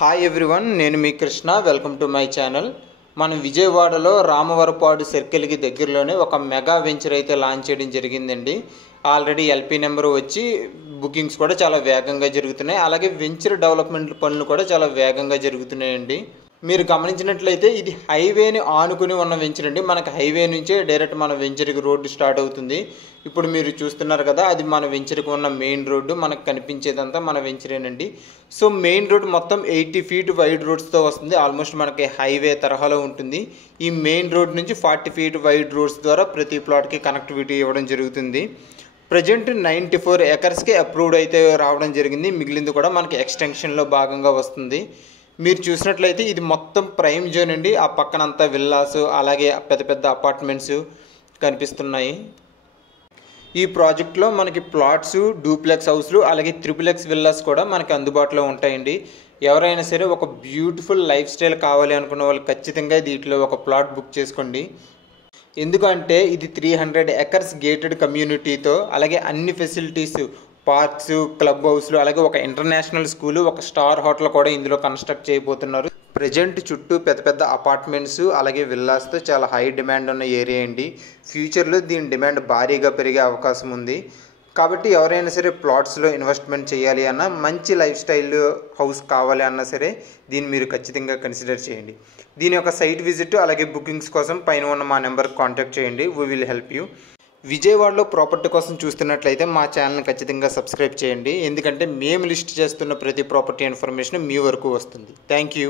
Hi everyone, నేను మీ Krishna. Welcome to my channel. మనం విజయవాడలో రామవరపాడు సర్కిల్కి దగ్గరలోనే ఒక మెగా వెంచర్ అయితే లాంచ్ చేయడం జరిగిందండి. ఆల్రెడీ ఎల్పీ నెంబర్ వచ్చి బుకింగ్స్ కూడా చాలా వేగంగా జరుగుతున్నాయి. అలాగే వెంచర్ డెవలప్మెంట్ పనులు కూడా చాలా వేగంగా జరుగుతున్నాయండి. మీరు గమనించినట్లయితే ఇది హైవేని ఆనుకుని ఉన్న వెంచర్ అండి. మనకు హైవే నుంచే డైరెక్ట్ మన వెంచర్కి రోడ్డు స్టార్ట్ అవుతుంది. ఇప్పుడు మీరు చూస్తున్నారు కదా, అది మన వెంచర్కి ఉన్న మెయిన్ రోడ్డు. మనకు కనిపించేదంతా మన వెంచరేనండి. సో మెయిన్ రోడ్ మొత్తం 80 feet వైడ్ రోడ్స్తో వస్తుంది. ఆల్మోస్ట్ మనకి హైవే తరహాలో ఉంటుంది. ఈ మెయిన్ రోడ్ నుంచి 40 feet వైడ్ రోడ్స్ ద్వారా ప్రతి ప్లాట్కి కనెక్టివిటీ ఇవ్వడం జరుగుతుంది. ప్రజెంట్ 94 acresకి అప్రూవ్డ్ అయితే రావడం జరిగింది. మిగిలింది కూడా మనకి ఎక్స్టెన్షన్లో భాగంగా వస్తుంది. మీరు చూసినట్లయితే ఇది మొత్తం ప్రైమ్ జోన్ అండి. ఆ పక్కనంతా విల్లాస్, అలాగే పెద్ద పెద్ద అపార్ట్మెంట్స్ కనిపిస్తున్నాయి. ఈ ప్రాజెక్ట్లో మనకి ప్లాట్స్, డూప్లెక్స్ హౌస్లు, అలాగే త్రిపులెక్స్ విల్లాస్ కూడా మనకి అందుబాటులో ఉంటాయండి. ఎవరైనా సరే ఒక బ్యూటిఫుల్ లైఫ్ స్టైల్ కావాలి అనుకున్న వాళ్ళు ఖచ్చితంగా దీంట్లో ఒక ప్లాట్ బుక్ చేసుకోండి. ఎందుకంటే ఇది 300 acres గేటెడ్ కమ్యూనిటీతో, అలాగే అన్ని ఫెసిలిటీస్, పార్క్స్, క్లబ్ హౌస్లు, అలాగే ఒక ఇంటర్నేషనల్ స్కూలు, ఒక స్టార్ హోటల్ కూడా ఇందులో కన్స్ట్రక్ట్ చేయబోతున్నారు. ప్రజెంట్ చుట్టూ పెద్ద పెద్ద అపార్ట్మెంట్స్, అలాగే విల్లాస్తో చాలా హై డిమాండ్ ఉన్న ఏరియా అండి. ఫ్యూచర్లో దీని డిమాండ్ భారీగా పెరిగే అవకాశం ఉంది. కాబట్టి ఎవరైనా సరే ప్లాట్స్లో ఇన్వెస్ట్మెంట్ చేయాలి అన్నా, మంచి లైఫ్ స్టైల్ హౌస్ కావాలి అన్నా సరే దీన్ని మీరు ఖచ్చితంగా కన్సిడర్ చేయండి. దీని యొక్క సైట్ విజిట్, అలాగే బుకింగ్స్ కోసం పైన ఉన్న మా నెంబర్కి కాంటాక్ట్ చేయండి. We will help you. విజయవాడలో ప్రాపర్టీ కోసం చూస్తున్నట్లయితే మా ఛానల్ని ఖచ్చితంగా సబ్స్క్రైబ్ చేయండి. ఎందుకంటే మేము లిస్ట్ చేస్తున్న ప్రతి ప్రాపర్టీ ఇన్ఫర్మేషన్ మీ వరకు వస్తుంది. Thank you.